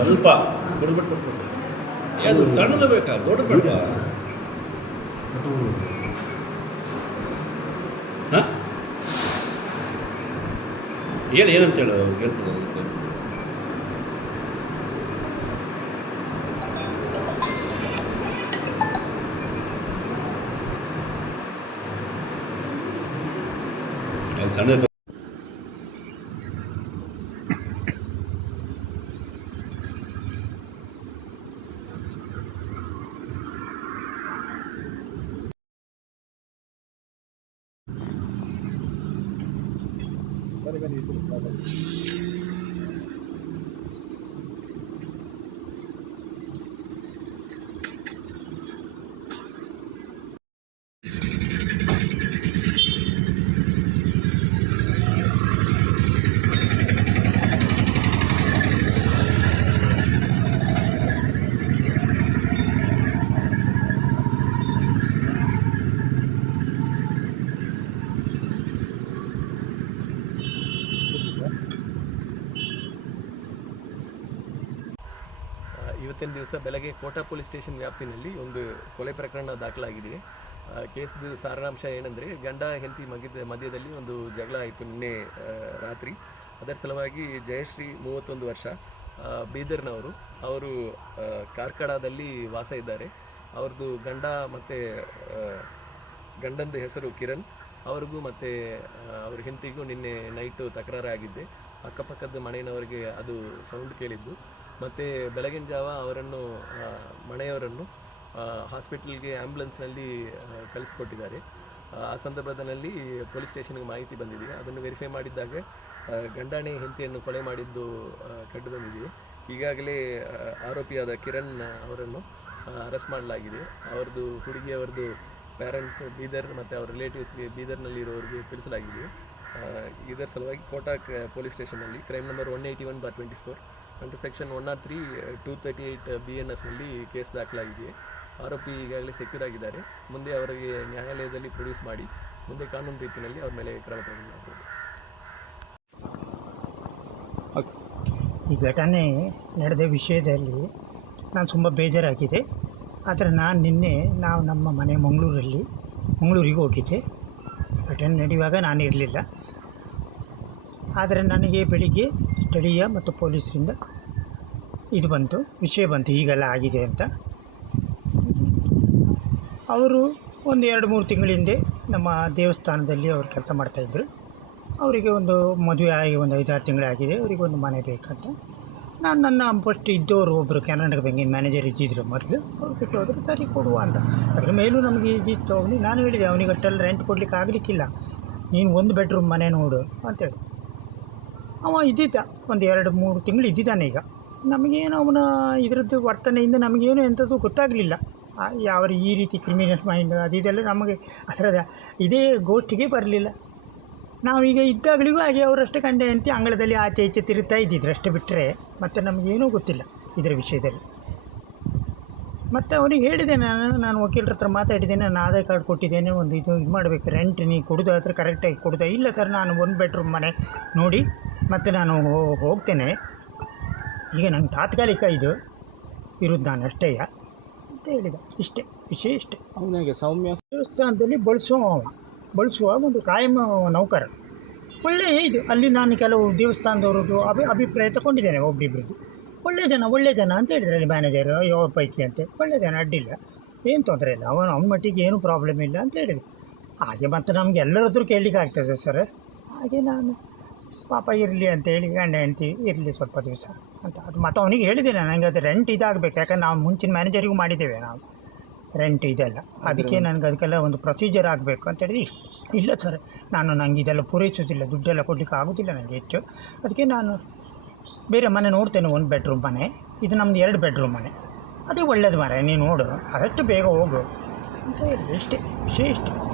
ನೀರು ಕೊಡ್ಬೋದಲ್ಲ ಸ್ವಲ್ಪ ಕೊಡ್ಬಿಟ್ಟು ಕೊಟ್ಬಿಟ್ಟು ಏ, ಅದು ಸಣ್ಣದು ಬೇಕಾ ದೊಡ್ಡ ಬೇಡ ಹಾಂ ಹೇಳಿ ಏನಂತ ಹೇಳು ಅವ್ರು ಹೇಳ್ತಾರೆ ಅದಕ್ಕೆ ಅದು ಸಣ್ಣದು ಆ, ಇವತ್ತಿನ ದಿವಸ ಬೆಳಗ್ಗೆ ಕೋಟಾ ಪೊಲೀಸ್ ಸ್ಟೇಷನ್ ವ್ಯಾಪ್ತಿನಲ್ಲಿ ಒಂದು ಕೊಲೆ ಪ್ರಕರಣ ದಾಖಲಾಗಿದೆ. ಕೇಸ್ದು ಸಾರಾಂಶ ಏನಂದರೆ, ಗಂಡ ಹೆಂಡತಿ ಮಗಿದ, ಮಧ್ಯದಲ್ಲಿ ಒಂದು ಜಗಳ ಆಯಿತು ನಿನ್ನೆ ರಾತ್ರಿ. ಅದರ ಸಲುವಾಗಿ ಜಯಶ್ರೀ ಮೂವತ್ತೊಂದು ವರ್ಷ ಬೀದರ್ನವರು. ಅವರು ಕಾರ್ಕಡಾದಲ್ಲಿ ವಾಸ ಇದ್ದಾರೆ. ಅವ್ರದ್ದು ಗಂಡ ಮತ್ತು ಗಂಡಂದು ಹೆಸರು ಕಿರಣ್. ಅವ್ರಿಗೂ ಮತ್ತು ಅವ್ರ ಹೆಂಡತಿಗೂ ನಿನ್ನೆ ನೈಟು ತಕರಾರಾಗಿದ್ದೆ. ಅಕ್ಕಪಕ್ಕದ ಮನೆಯವರಿಗೆ ಅದು ಸೌಂಡ್ ಕೇಳಿದ್ದು. ಮತ್ತು ಬೆಳಗಿನ ಜಾವ ಅವರನ್ನು ಮನೆಯವರನ್ನು ಹಾಸ್ಪಿಟಲ್ಗೆ ಆ್ಯಂಬುಲೆನ್ಸ್ನಲ್ಲಿ ಕಳಿಸ್ಕೊಟ್ಟಿದ್ದಾರೆ. ಆ, ಸಂದರ್ಭದಲ್ಲಿ ಪೊಲೀಸ್ ಸ್ಟೇಷನ್ಗೆ ಮಾಹಿತಿ ಬಂದಿದೆ. ಅದನ್ನು ವೆರಿಫೈ ಮಾಡಿದ್ದಾಗ ಗಂಡಾಣೆ ಹೆಂಡತಿಯನ್ನು ಕೊಲೆ ಮಾಡಿದ್ದು ಕಂಡು ಬಂದಿದೆ ಈಗಾಗಲೇ ಆರೋಪಿಯಾದ ಕಿರಣ್ ಅವರನ್ನು ಅರೆಸ್ಟ್ ಮಾಡಲಾಗಿದೆ. ಅವರದು ಹುಡುಗಿಯವರದು ಪ್ಯಾರೆಂಟ್ಸ್ ಬೀದರ್ ಮತ್ತು ಅವ್ರ ರಿಲೇಟಿವ್ಸ್ಗೆ ಬೀದರ್ನಲ್ಲಿರೋರಿಗೆ ತಿಳಿಸಲಾಗಿದೆ. ಇದರ ಸಲುವಾಗಿ Kota police ಸ್ಟೇಷನಲ್ಲಿ crime number one eighty one bar twenty four and section one R three two thirty eight B N ಎಸ್ನಲ್ಲಿ case ದಾಖಲಾಗಿದೆ. ಆರೋಪಿ ಈಗಾಗಲೇ ಸೆಕ್ಯೂರ್ ಆಗಿದ್ದಾರೆ. ಮುಂದೆ ಅವರಿಗೆ ನ್ಯಾಯಾಲಯದಲ್ಲಿ ಪ್ರೊಡ್ಯೂಸ್ ಮಾಡಿ, ಮುಂದೆ ಕಾನೂನು ರೀತಿಯಲ್ಲಿ ಅವ್ರ ಮೇಲೆ ಕ್ರಮ ತೆಗೆದುಕೊಳ್ಳಬಹುದು. ಈ ಘಟನೆ ನಡೆದ ವಿಷಯದಲ್ಲಿ ನಾನು ತುಂಬ ಬೇಜಾರಾಗಿದೆ. ಆದರೆ ನಾನು ನಿನ್ನೆ ನಾವು ನಮ್ಮ ಮನೆ ಮಂಗಳೂರಲ್ಲಿ, ಮಂಗಳೂರಿಗೆ ಹೋಗಿದ್ದೆ. ಘಟನೆ ನಡೆಯುವಾಗ ನಾನು ಇರಲಿಲ್ಲ. ಆದರೆ ನನಗೆ ಬೆಳಿಗ್ಗೆ ಸ್ಥಳೀಯ ಮತ್ತು ಪೊಲೀಸರಿಂದ ಇದು ಬಂತು, ವಿಷಯ ಬಂತು, ಈಗೆಲ್ಲ ಆಗಿದೆ ಅಂತ. ಅವರು ಒಂದು ಎರಡು ಮೂರು ತಿಂಗಳ ಹಿಂದೆ ನಮ್ಮ ದೇವಸ್ಥಾನದಲ್ಲಿ ಅವರು ಕೆಲಸ ಮಾಡ್ತಾಯಿದ್ರು ಅವರಿಗೆ ಒಂದು ಮದುವೆ ಆಗಿ ಒಂದು ಐದಾರು ತಿಂಗಳಾಗಿದೆ ಅವರಿಗೆ ಒಂದು ಮನೆ ಬೇಕಂತ. ನಾನು ನನ್ನ ಫಸ್ಟ್ ಇದ್ದವರು ಒಬ್ಬರು ಕರ್ನಾಟಕ ಬ್ಯಾಂಕಿನ ಮ್ಯಾನೇಜರ್ ಇದ್ದಿದ್ರು ಮೊದಲು. ಅವ್ರು ಬಿಟ್ಟು ಹೋದರೆ, ಸರಿ ಕೊಡುವ ಅಂತ. ಅದ್ರ ಮೇಲೂ ನಮಗೆ ಇದ್ದಿತ್ತು ಅವನಿಗೆ, ನಾನು ಹೇಳಿದೆ, ಅವನಿಗೆ ಅಷ್ಟೆಲ್ಲ ರೆಂಟ್ ಕೊಡಲಿಕ್ಕೆ ಆಗಲಿಕ್ಕಿಲ್ಲ. ನೀನು ಒಂದು ಬೆಡ್ರೂಮ್ ಮನೆ ನೋಡು ಅಂತೇಳಿ ಅವ ಇದ್ದಿದ್ದ. ಒಂದು ಎರಡು ಮೂರು ತಿಂಗಳು ಇದ್ದಿದ್ದಾನೆ ಈಗ. ನಮಗೇನು ಅವನ ಇದರದ್ದು ವರ್ತನೆಯಿಂದ ನಮಗೇನು ಎಂಥದ್ದು ಗೊತ್ತಾಗಲಿಲ್ಲ. ಯಾವ ಈ ರೀತಿ ಕ್ರಿಮಿನಲ್ ಮೈಂಡ್ ಅದು ಇದೆಲ್ಲ ನಮಗೆ ಅದರದ ಇದೇ ಗೋಷ್ಠಿಗೆ ಬರಲಿಲ್ಲ. ನಾವೀಗ ಇದ್ದಾಗಲಿಗೂ ಹಾಗೆ ಅವರಷ್ಟೇ ಕಂಡ ಹೆಂಡತಿ ಅಂಗಳದಲ್ಲಿ ಆಚೆ ಈಚೆ ತಿರುತ್ತಾ ಇದ್ದಿದ್ರು ಅಷ್ಟೇ ಬಿಟ್ಟರೆ ಮತ್ತು ನಮಗೇನೂ ಗೊತ್ತಿಲ್ಲ ಇದರ ವಿಷಯದಲ್ಲಿ. ಮತ್ತು ಅವನಿಗೆ ಹೇಳಿದೆ ನಾನು ನಾನು ವಕೀಲರ ಹತ್ರ ಮಾತಾಡಿದ್ದೇನೆ ನಾನು ಆಧಾರ್ ಕಾರ್ಡ್ ಕೊಟ್ಟಿದ್ದೇನೆ ಒಂದು ಇದು ಇದು ಮಾಡಬೇಕು ರೆಂಟ್ ನೀವು ಕೊಡೋದು ಹತ್ರ ಕರೆಕ್ಟಾಗಿ ಕೊಡೋದು ಇಲ್ಲ ಸರ್ ನಾನು ಒಂದು ಬೆಡ್ರೂಮ್ ಮನೆ ನೋಡಿ ಮತ್ತು ನಾನು ಹೋಗ್ತೇನೆ. ಈಗ ನಂಗೆ ತಾತ್ಕಾಲಿಕ ಇದು ಇರೋದು ನಾನು ಅಷ್ಟೇ ಅಂತ ಹೇಳಿದ. ಇಷ್ಟೇ ವಿಷಯ ಇಷ್ಟೇ. ಅವನಿಗೆ ಸೌಮ್ಯ? ದೇವಸ್ಥಾನದಲ್ಲಿ ಬಳಸುವ. ಬಳಸುವ ಒಂದು ಕಾಯಂ ನೌಕರ. ಒಳ್ಳೆಯ ಇದು. ಅಲ್ಲಿ ನಾನು ಕೆಲವು ದೇವಸ್ಥಾನದವ್ರದ್ದು ಅಭಿ ಅಭಿಪ್ರಾಯ ತಗೊಂಡಿದ್ದೇನೆ ಒಬ್ರಿಬ್ರದ್ದು. ಒಳ್ಳೆಯ ಜನ ಒಳ್ಳೆ ಜನ ಅಂತ ಹೇಳಿದ್ರು ಅಲ್ಲಿ ಮ್ಯಾನೇಜರ್ ಯಾವ ಪೈಕಿ ಅಂತ. ಒಳ್ಳೆ ಜನ ಅಡ್ಡಿಲ್ಲ. ಏನು ತೊಂದರೆ ಇಲ್ಲ. ಅವನು ಅವನ ಮಟ್ಟಿಗೆ ಏನೂ ಪ್ರಾಬ್ಲಮ್ ಇಲ್ಲ ಅಂತ ಹೇಳಿದ್ರು. ಹಾಗೆ ಮತ್ತು ನಮಗೆ ಎಲ್ಲರ ಹತ್ರ ಕೇಳಲಿಕ್ಕೆ ಆಗ್ತದೆ ಸರ್ ಹಾಗೆ ನಾನು ಪಾಪ ಇರಲಿ ಅಂತ ಹೇಳಿ ಗಂಡ ಹೆಂಡತಿ ಇರಲಿ ಸ್ವಲ್ಪ ದಿವಸ ಅಂತ. ಅದು ಮತ್ತು ಅವನಿಗೆ ಹೇಳಿದ್ದೇನೆ ನನಗೆ ಅದು ರೆಂಟ್ ಇದಾಗಬೇಕು. ಯಾಕಂದ್ರೆ ನಾವು ಮುಂಚಿನ ಮ್ಯಾನೇಜರಿಗೂ ಮಾಡಿದ್ದೇವೆ ನಾವು. ರೆಂಟ್ ಇದೆಲ್ಲ. ಅದಕ್ಕೆ ನನಗೆ ಅದಕ್ಕೆಲ್ಲ ಒಂದು ಪ್ರೊಸೀಜರ್ ಆಗಬೇಕು ಅಂತ ಹೇಳಿದ್ರೆ ಇಲ್ಲ ಸರ್ ನಾನು ನನಗೆ ಇದೆಲ್ಲ ಪೂರೈಸೋದಿಲ್ಲ ದುಡ್ಡೆಲ್ಲ ಕೊಡಲಿಕ್ಕೆ ಆಗೋದಿಲ್ಲ ನನಗೆ ಹೆಚ್ಚು. ಅದಕ್ಕೆ ನಾನು ಬೇರೆ ಮನೆ ನೋಡ್ತೇನೆ ಒಂದು ಬೆಡ್ರೂಮ್ ಮನೆ, ಇದು ನಮ್ಮದು ಎರಡು ಬೆಡ್ರೂಮ್ ಮನೆ. ಅದೇ ಒಳ್ಳೇದು ಮರ ನೀನು ನೋಡು ಆದಷ್ಟು ಬೇಗ ಹೋಗು. ಅಂತ ಹೇಳಿದೆ ಇಷ್ಟೇ ಇಷ್ಟೇ